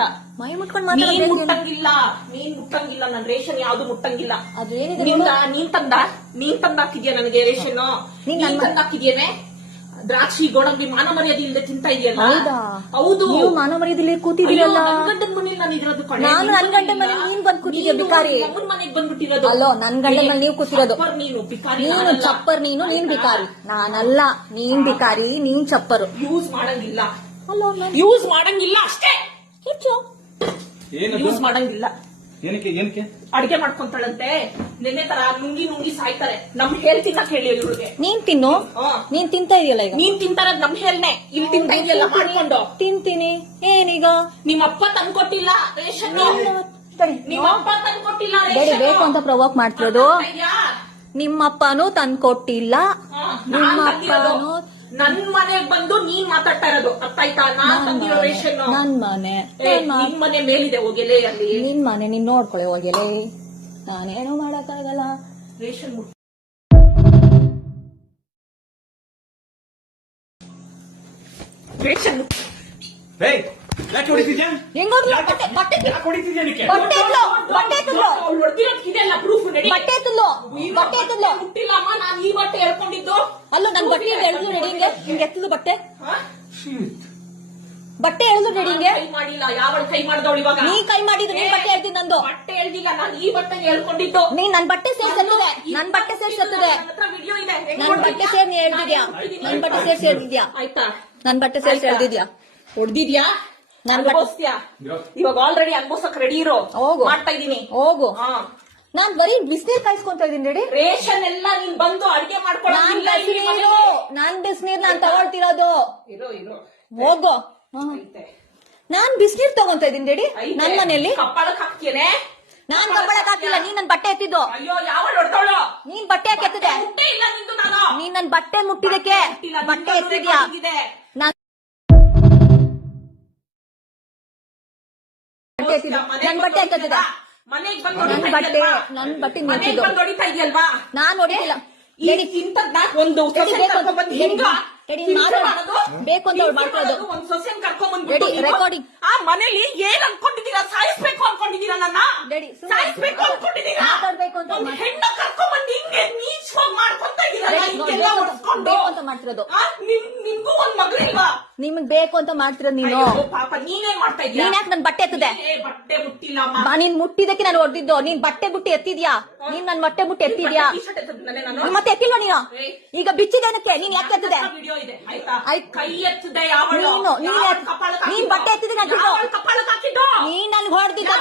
ಇಲ್ಲ. ಮೈ ಮುಟ್ಕೊಂಡ್ ನೀನ್ ಮುಟ್ಟಂಗಿಲ್ಲ ನನ್ ರೇಷನ್ ಯಾವ್ದು ಮುಟ್ಟಂಗಿಲ್ಲ. ಅದೇನಿದೆ ನೀನ್ ತಂದಾಕಿದ್ಯಾ ನನಗೆ ರೇಷನ್? ನೀನ್ ತಂದಾಕಿದ್ಯೇನೆ? ದ್ರಾಕ್ಷಿ ಗೋಡಂಬಿ ಮಾನ ಮರ್ಯಾದೆ ಇಲ್ಲದೆ ತಿಂತಾ ಇದೆಯಲ್ಲ. ಹೌದು, ನೀವು ಮಾನ ಮರ್ಯಾದೆ ಕೂತಿದ್ದೀರಲ್ಲ. ನನ್ ಗಂಡನ ಮನೇಲಿ ನಾನು ಇರೋದು ಕಣೆ. ನಾನು ನನ್ ಗಂಡನ ಮನೆ ನೀನ್ ಬಂದ್ ಕೂತಿದ್ಯಾ ಬಿಕಾರಿ. ನಮ್ಮನ್ ಮನೆಗ್ ಬಂದ್ಬಿಟ್ಟಿರೋದು. ಅಲ್ಲೋ ನನ್ ಗಂಡನ ಮನೆ ನೀವು ಕೂತಿರೋದು. ನೀನು ಬಿಕಾರಿ. ನೀನು ಚಪ್ಪರ್, ನೀನ್ ಬಿಕಾರಿ. ನಾನಲ್ಲ, ನೀನ್ ಬಿಕಾರಿ, ನೀನ್ ಚಪ್ಪರು. ಯೂಸ್ ಮಾಡಂಗಿಲ್ಲ. ಅಲ್ಲೋ ಯೂಸ್ ಮಾಡಂಗಿಲ್ಲ ಅಷ್ಟೇ. ಯೂಸ್ ಮಾಡಂಗಿಲ್ಲ. ಏನಕ್ಕೆ ಅಡಿಗೆ ಮಾಡ್ಕೊಂತಾಳಂತೆ. ನಿನ್ನೆ ತರ ನುಂಗಿ ಸಾಯ್ತಾರೆ. ನಮ್ ಹೇಳ್ ತಿನ್ನಕ್ ಹೇಳಿ ಇವ್ರಿಗೆ. ನೀನ್ ತಿನ್ನು. ನೀನ್ ತಿಂತಾ ಇದೆಯಲ್ಲ ಈಗ. ನೀನ್ ತಿಂತಾರದ್ ನಮ್ ಹೇಳ್ನೆ. ಇಲ್ಲಿ ತಿಂತಾ ಇದೆಯಲ್ಲ ಮಾಡ್ಕೊಂಡು. ತಿಂತೀನಿ. ಏನೀಗ? ನಿಮ್ಮಪ್ಪ ತಂದ್ಕೊಟ್ಟಿಲ್ಲ ರೇಷನ್. ನಿಮ್ಮಪ್ಪ ತಂದ್ಕೊಟ್ಟಿಲ್ಲ ರೇಷನ್. ಬೇಕು ಅಂತ ಪ್ರವೋಕ್ ಮಾಡ್ತಿರೋದು. ನಿಮ್ಮಪ್ಪನೂ ತಂದ್ಕೊಟ್ಟಿಲ್ಲ. ನಿಮ್ಮಪ್ಪನೂ ನನ್ ಮನೆಗ್ ಬಂದು ನೀನ್ ಮಾತಾಡ್ತಾ ಇರೋದು ಅರ್ಥ ಆಯ್ತಾ? ನಾನ್ ತಂದಿರೋ ರೇಷನ್ ನನ್ ಮನೆ. ನಿನ್ ಮನೆ ಮೇಲಿದೆ ಹೋಗೆಲೆ ಅಲ್ಲಿ. ನಿನ್ ಮನೆ ನೀನ್ ನೋಡ್ಕೊಳ್ಳೆ ಹೋಗೆಲೆ. ನಾನೇನು ಮಾಡಕ್ಕಾಗಲ್ಲ. ರೇಷನ್ ರೇಷನ್ ಯಾಕೆ ಹೊಡಿತಿದ್ಯಾ? ಮುಟ್ಟಿಲ್ಲ ಅಮ್ಮ. ನಾನ್ ಈ ಬಟ್ಟೆ ಹೇಳ್ಕೊಂಡಿದ್ದು. ಅಲ್ಲೂ ನನ್ ಬಟ್ಟೆ ಎಳ್ದು ರೆಡಿ ಹಿಂಗೆ ಎತ್ತಲು ಬಟ್ಟೆ ಎಳ್ದು ರೆಡಿ ಹಿಂಗೆ ಕೈ ಮಾಡಿಲ್ಲ. ಯಾವಳು ಕೈ ಮಾಡ್ದವಳು ಇವಾಗ? ನೀ ಕೈ ಮಾಡಿದ್ರು. ನೀನ್ ಬಟ್ಟೆ ಎಳ್ದಿ ನಂದು ಬಟ್ಟೆ ಎಳ್ದಿಲ್ಲ. ನಾನು ಈ ಬಟ್ಟೆ ಹೇಳ್ಕೊಂಡಿದ್ದು. ನೀನ್ ನನ್ ಬಟ್ಟೆ ಸೇರ್ಸತ್ತದೆ. ನನ್ ಬಟ್ಟೆ ಸೇರ್ಸತ್ತದೆ. ವಿಡಿಯೋ ಇದೆ. ನನ್ ಬಟ್ಟೆ ಸೇರ್ ನೀ ಎಳ್ದಿದ್ಯಾ? ನನ್ ಬಟ್ಟೆ ಸೇರ್ಸಿ ಎಳ್ದಿದ್ಯಾ? ಆಯ್ತಾ? ನನ್ ಬಟ್ಟೆ ಸೇರ್ಸಿ ಎಳ್ದಿದ್ಯಾ? ಹೊಡ್ದಿದ್ಯಾ? ಅನ್ಭವಿಸ್ತೀಯಾ? ಇವಾಗ ಆಲ್ರೆಡಿ ಅನ್ಭವಿಸಕ್ ರೆಡಿ ಇರೋ. ಹೋಗು. ಮಾಡ್ತಾ ಇದೀನಿ. ಹೋಗು. ನಾನ್ ಬರೀ ಬಿಸಿನೀರ್ ಕಾಯಿಸ್ಕೊಂತ ಇದೀನಿ. ರೆಡಿ. ರೇಷನ್ ಎಲ್ಲ ನೀನ್ ಬಂದು ಅಡಿಗೆ ಮಾಡ್ಕೊಳ್ಳೋ. ನಾನ್ ಬಿಸಿನೀರ್ ನಾನ್ ತಗೊಳ್ತಿರೋದು. ಇರೋ ಹೋಗು. ನಾನ್ ಬಿಸಿನೀರ್ ತಗೊಂತ ಇದೀನಿ. ರೆಡಿ. ನನ್ ಮನೆಯಲ್ಲಿ ಕಪ್ಪಳಕ್ ಹಾಕ್ತೇನೆ. ನಾನ್ ಕಪ್ಪಳಕ್ ಹಾಕಿಲ್ಲ. ನೀನ್ ನನ್ ಬಟ್ಟೆ ಎತ್ತಿದ್ದು. ಅಯ್ಯೋ ಯಾವಳು ಹೊಡ್ತಾವಳು? ನೀನ್ ಬಟ್ಟೆ ಯಾಕೆ ಎತ್ತಿದೆ? ಇಲ್ಲ ನಿಂದು. ನಾನು ನೀನ್ ನನ್ ಬಟ್ಟೆ ಮುಟ್ಟಿದಕ್ಕೆ ಬಟ್ಟೆ ಎತ್ತಿದ್ಯಾ? ನನ್ ಬಟ್ಟೆ ಎತ್ತಿದೆ. ಮನೆಗ್ ನನ್ ಬಟ್ಟೆ ನಿಂತಿದ್ದು. ಹೊಡಿತಾ ಇದೆಯಲ್ವಾ? ನಾನ್ ಹೊಡಿತಿಲ್ಲ. ಒಂದು ಬೇಕು ಅಂತ ಮಾಡ್ಕೊಳ್ಳೋದು. ಒಂದ್ ಸೊಸೆನ್ ಕರ್ಕೊಂಡ್ಬಂದ್ಬಿಟ್ಟು ರೆಕಾರ್ಡಿಂಗ್ ಆ ಮನೇಲಿ ಏನ್ ಅನ್ಕೊಂಡಿದೀರಾ? ಸಾಯಿಸ್ಬೇಕು ಅನ್ಕೊಂಡಿದೀರಾ? ನನ್ನ ಸಾಯಿಸ್ಬೇಕು ಅನ್ಕೊಂಡಿದೀರಾ? ಒಂದ್ ಹೆಣ್ಣು ಕರ್ಕೊಂಡ್ಬಂದು ಹಿಂಗೆ ನೀಚವಾಗಿ ಮಾಡ್ಕೊಂತ ಅಂತ ಮಾಡ್ತಿರೋದು. ನಿಮ್ಗೂ ಒಂದ್ ಮಗಳಿಲ್ವಾ? ನಿಮ್ಗ್ ಬೇಕು ಅಂತ ಮಾಡ್ತಿರೋದು ನೀನು. ಪಾಪ ನೀನೇನ್ ಮಾಡ್ತಾ ಇದ್ದೀಯ? ನೀನ್ ಯಾಕೆ ನನ್ ಬಟ್ಟೆ ಎತ್ತದೆ? ಬಟ್ಟೆ ಮುಟ್ಟಿಲ್ಲ. ನೀನ್ ಮುಟ್ಟಿದಕ್ಕೆ ನಾನು ಹೊಡೆದಿದ್ದು. ನೀನ್ ಬಟ್ಟೆ ಬುಟ್ಟಿ ಎತ್ತಿದ್ಯಾ? ನೀನ್ ನನ್ ಬಟ್ಟೆ ಬುಟ್ಟಿ ಎತ್ತಿದ್ಯಾ? ಮತ್ತೆ ಎತ್ತಿಲ್ವ ನೀನು? ಈಗ ಬಿಚ್ಚಿದೇನಕ್ಕೆ? ನೀನ್ ಯಾಕೆ ಎತ್ತಿದೆ? ಕೈ ಎತ್ತದೆ. ನೀನ್ ಬಟ್ಟೆ ಎತ್ತಿದ್ರೆ ನೀನ್ ನನ್ ಹೊಡೆದಿದ್ದ.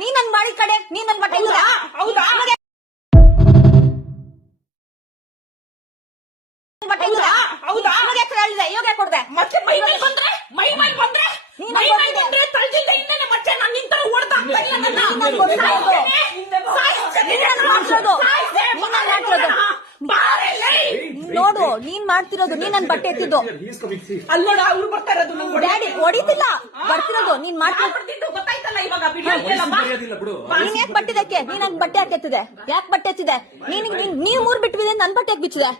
ನೀನ್ ನನ್ ಮಾಡಿ ಕಡೆ ನೀನ್ ನನ್ ಬಟ್ಟೆ ಹೌದಾ? ಇವಾಗ ಕೊಡ್ದೆ. ಮತ್ತೆ ಮೈ ಮೇಲೆ ಬಂದ್ರೆ ತಳ್ದಿದ್ದೆ ಇನ್ನೇನೆ. ಮತ್ತೆ ನಾನು ನಿಂತರ ಓಡ್ತಾ ನೋಡು. ನೀನ್ ಮಾಡ್ತಿರೋದು. ನೀನ್ ನನ್ ಬಟ್ಟೆ ಎತ್ತಿದ್ದು. ಅಲ್ಲೋಡ ಅವ್ರು ಬರ್ತಾ ಇರೋದು. ಡ್ಯಾಡಿ ಹೊಡಿತಿಲ್ಲ. ಬರ್ತಿರೋದು ನೀನ್ ಮಾಡ್ತಿದ್ದು. ಗೊತ್ತಾಯ್ತಲ್ಲ ಇವಾಗ. ನೀನ್ ಯಾಕೆ ಬಟ್ಟಿದಕ್ಕೆ? ನೀನ್ ನನ್ ಬಟ್ಟೆ ಯಾಕೆ ಎತ್ತಿದೆ? ಯಾಕೆ ಬಟ್ಟೆ ಎತ್ತಿದೆ? ನೀವ್ ಮೂರ್ ಬಿಟ್ಟಿದೆ. ನನ್ ಬಟ್ಟೆ ಯಾಕೆ ಬಿಚ್ಚಿದೆ?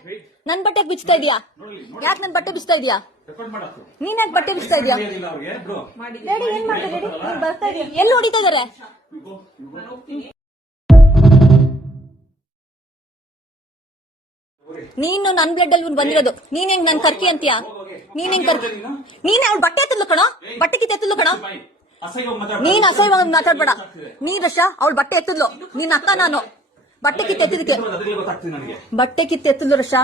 ನನ್ ಬಟ್ಟೆ ಬಿಚ್ತಾ ಇದೀಯಾ? ಯಾಕೆ ನನ್ ಬಟ್ಟೆ ಬಿಚ್ತಾ ಇದೀಯಾ? ನೀನ್ ಯಾಕೆ ಬಟ್ಟೆ ಬಿಚ್ತಾ ಇದೀಯಾ? ಡ್ಯಾಡಿ ಏನ್ ಮಾಡ್ತಾ ಡ್ಯಾಡಿ? ನೀನ್ ಬರ್ತಾ ಇದೀಯ. ಎಲ್ಲಿ ಹೊಡಿತಾ ಇದಾರೆ? ನೀನು ನನ್ ಬ್ಲಡ್ ಅಲ್ಲಿ ಬಂದಿರೋದು. ನೀನ್ ಹೆಂಗ್ ನನ್ ಕರ್ಕಿ ಅಂತೀಯಾ? ನೀನ್ ಹೆಂಗ್ ಕರ್ಕಿ? ನೀನ್ ಅವ್ಳ ಬಟ್ಟೆ ಎತ್ತಲು ಕಣೋ. ಬಟ್ಟೆ ಕಿತ್ತ ಎತ್ತಲು ಕಣೋ. ನೀನ್ ಅಸಹ್ಯವಾಗಿ ಮಾತಾಡ್ಬೇಡ. ನೀನ್ ರಶಾ ಅವಳು ಬಟ್ಟೆ ಎತ್ತಿದ್ಲು. ನೀನ್ ಅಕ್ಕ ನಾನು. ಬಟ್ಟೆ ಕಿತ್ತ ಎತ್ತಿದಕ್ಕೆ ಬಟ್ಟೆ ಕಿತ್ತ ಎತ್ತಿದ್ಲು ರಶಾ.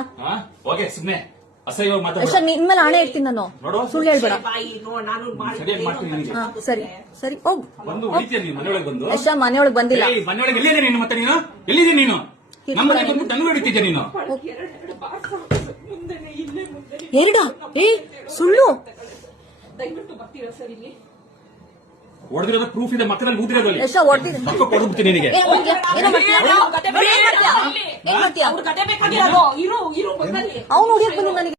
ರಶಾ ನಿನ್ ಮೇಲೆ ಹಣೆ ಇರ್ತೀನಿ ನಾನು. ಸುಳ್ಳು ಹೇಳ್ಬೇಡ. ಸರಿ ಸರಿ ಹೋಗು. ರಶಾ ಮನೆಯೊಳಗೆ ಬಂದಿಲ್ಲ. ಎರಡ ಸುಳ್ಳು. ದಯವಿಟ್ಟು ಬರ್ತೀರಾ ಸರ್ ಇಲ್ಲಿ? ಹೊಡೆದಿರೋದು ಪ್ರೂಫ್ ಇದೆ. ಮಕ್ಕಳಲ್ಲಿ ಊದಿರೋದು ನಿನಗೆ. ಅವನು ಹೊಡಿಯಕ್ ಬಂದು ನನಗೆ